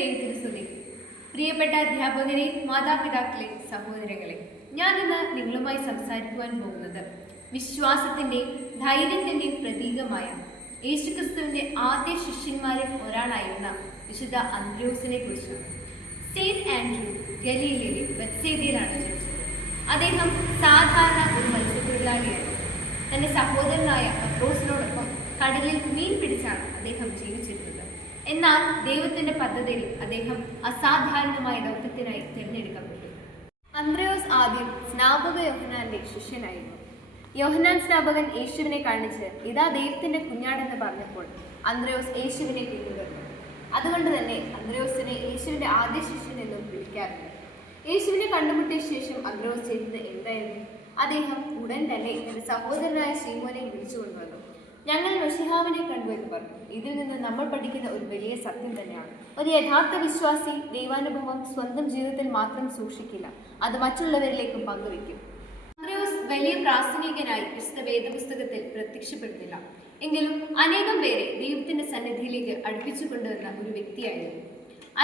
ദൈവത്തിന് സ്തുതി. പ്രിയപ്പെട്ട അധ്യാപകരെ, മാതാപിതാക്കളെ, സഹോദരങ്ങളെ, ഞാൻ ഇന്ന് നിങ്ങളുമായി സംസാരിക്കുവാൻ പോകുന്നത് വിശ്വാസത്തിൻ്റെയും ധൈര്യത്തിൻ്റെയും പ്രതീകമായ യേശുക്രിസ്തുവിൻ്റെ ആദ്യ ശിഷ്യന്മാരിൽ ഒരാളായിരുന്ന വിശുദ്ധ അന്ത്രയോസിനെ കുറിച്ചാണ്. സെയിന്റ് ആൻഡ്രൂ ഗലീലയിലെ ബെത്സേദയിലാണ് ജനിച്ചത്. അദ്ദേഹം സാധാരണ ഒരു മത്സ്യത്തൊഴിലാളിയായിരുന്നു. തൻ്റെ സഹോദരനായ പത്രോസിനോടൊപ്പം കടലിൽ മീൻ പിടിച്ചാണ് അദ്ദേഹം ജീവിച്ചിരുന്നത്. എന്നാൽ ദൈവത്തിന്റെ പദ്ധതിയിൽ അദ്ദേഹം അസാധാരണമായ ദൗത്യത്തിനായി തിരഞ്ഞെടുക്കപ്പെട്ടു. അന്ത്രയോസ് ആദ്യം സ്നാപക യോഹന്നാന്റെ ശിഷ്യനായിരുന്നു. യോഹന്നാൻ സ്നാപകൻ യേശുവിനെ കാണിച്ച് ഇതാ ദൈവത്തിന്റെ കുഞ്ഞാടെന്ന് പറഞ്ഞപ്പോൾ അന്ത്രയോസ് യേശുവിനെ പിന്തുടർന്നു. അതുകൊണ്ട് തന്നെ അന്ത്രയോസിനെ യേശുവിന്റെ ആദ്യ ശിഷ്യൻ എന്നും വിളിക്കാറുണ്ട്. യേശുവിനെ കണ്ടുമുട്ടിയ ശേഷം അന്ത്രയോസ് ചെയ്തത് എന്തായിരുന്നു? അദ്ദേഹം ഉടൻ തന്നെ തന്റെ സഹോദരനായ ശീമോനെ വിളിച്ചുകൊണ്ടുവന്നു. ഞങ്ങൾ മെശിഹാവിനെ കണ്ടു എന്ന് പറഞ്ഞു. ഇതിൽ നിന്ന് നമ്മൾ പഠിക്കുന്ന ഒരു വലിയ സത്യം തന്നെയാണ്. ഒരു യഥാർത്ഥ വിശ്വാസി ദൈവാനുഭവം സ്വന്തം ജീവിതത്തിൽ മാത്രം സൂക്ഷിക്കില്ല, അത് മറ്റുള്ളവരിലേക്കും പങ്കുവയ്ക്കും. അന്ത്രയോസ് വലിയ പ്രാസംഗികനായി വിശുദ്ധ വേദപുസ്തകത്തിൽ പ്രത്യക്ഷപ്പെടുന്നില്ല. എങ്കിലും അനേകം പേരെ ദൈവത്തിന്റെ സന്നിധിയിലേക്ക് അടുപ്പിച്ചു കൊണ്ടുവന്ന ഒരു വ്യക്തിയായിരുന്നു.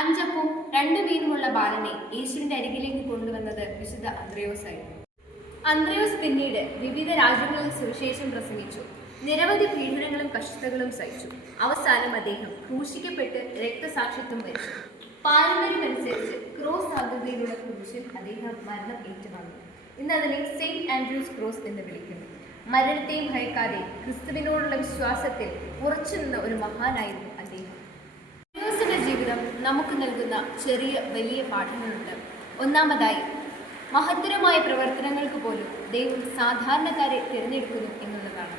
5 അപ്പവും 2 മീനുമുള്ള ബാലനെ യേശുവിന്റെ അരികിലേക്ക് കൊണ്ടുവന്നത് വിശുദ്ധ അന്ത്രയോസ് ആയിരുന്നു. അന്ത്രയോസ് പിന്നീട് വിവിധ രാജ്യങ്ങളിൽ സുവിശേഷം പ്രസംഗിച്ചു. നിരവധി പീഡനങ്ങളും കഷ്ടതകളും സഹിച്ചു. അവസാനം അദ്ദേഹം ക്രൂശിക്കപ്പെട്ട് രക്തസാക്ഷിത്വം വരിച്ചു. പാരമ്പര്യമനുസരിച്ച് ക്രോസ് ആകൃതിയിലുള്ള ക്രൂശിൽ അദ്ദേഹം മരണം ഏറ്റുവാങ്ങി. ഇന്ന് അതിനെ സെയിന്റ് ആൻഡ്രൂസ് ക്രോസ് എന്ന് വിളിക്കുന്നു. മരണത്തെയും ഭയക്കാതെ ക്രിസ്തുവിനോടുള്ള വിശ്വാസത്തിൽ ഉറച്ചു നിന്ന ഒരു മഹാനായിരുന്നു അദ്ദേഹം. അന്ത്രയോസിന്റെ ജീവിതം നമുക്ക് നൽകുന്ന ചെറിയ വലിയ പാഠങ്ങളുണ്ട്. ഒന്നാമതായി, മഹത്തരമായ പ്രവർത്തനങ്ങൾക്ക് പോലും ദൈവം സാധാരണക്കാരെ തിരഞ്ഞെടുക്കുന്നു എന്നുള്ളതാണ്.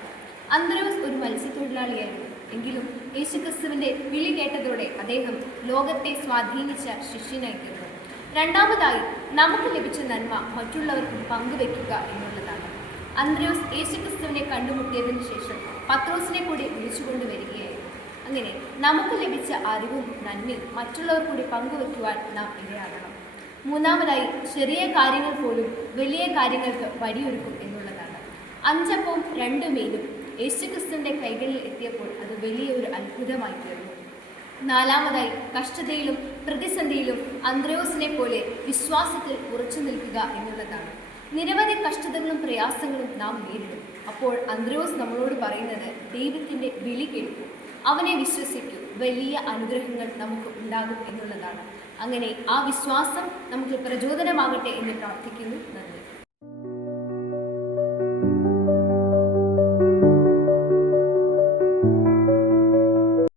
അന്ത്രയോസ് ഒരു മത്സ്യത്തൊഴിലാളിയായിരുന്നു. എങ്കിലും യേശുക്രിസ്തുവിന്റെ വിളി കേട്ടതോടെ അദ്ദേഹം ലോകത്തെ സ്വാധീനിച്ച ശിഷ്യനായി തീർന്നു. രണ്ടാമതായി, നമുക്ക് ലഭിച്ച നന്മ മറ്റുള്ളവർക്ക് പങ്കുവെക്കുക എന്നുള്ളതാണ്. അന്ത്രയോസ് യേശുക്രിസ്തുവിനെ കണ്ടുമുട്ടിയതിനു ശേഷം പത്രോസിനെ കൂടി വിളിച്ചുകൊണ്ട് വരികയായിരുന്നു. അങ്ങനെ നമുക്ക് ലഭിച്ച അറിവും നന്മയും മറ്റുള്ളവർ കൂടി പങ്കുവെക്കുവാൻ നാം ഇടയാകണം. മൂന്നാമതായി, ചെറിയ കാര്യങ്ങൾ പോലും വലിയ കാര്യങ്ങൾക്ക് വഴിയൊരുക്കും എന്നുള്ളതാണ്. 5 അപ്പവും 2 മീനും യേശുക്രിസ്തുവിന്റെ കൈകളിൽ എത്തിയപ്പോൾ അത് വലിയൊരു അത്ഭുതമായി തീർന്നു. നാലാമതായി, കഷ്ടതയിലും പ്രതിസന്ധിയിലും അന്ത്രയോസിനെ പോലെ വിശ്വാസത്തിൽ ഉറച്ചു നിൽക്കുക എന്നുള്ളതാണ്. നിരവധി കഷ്ടതകളും പ്രയാസങ്ങളും നാം നേരിടും. അപ്പോൾ അന്ത്രയോസ് നമ്മളോട് പറയുന്നത് ദൈവത്തിന്റെ വിളി കേൾക്കൂ, അവനെ വിശ്വസിക്കൂ, വലിയ അനുഗ്രഹങ്ങൾ നമുക്ക് ഉണ്ടാകും എന്നുള്ളതാണ്. അങ്ങനെ ആ വിശ്വാസം നമുക്ക് പ്രചോദനമാകട്ടെ എന്ന് പ്രാർത്ഥിക്കുന്നു. നന്ദി.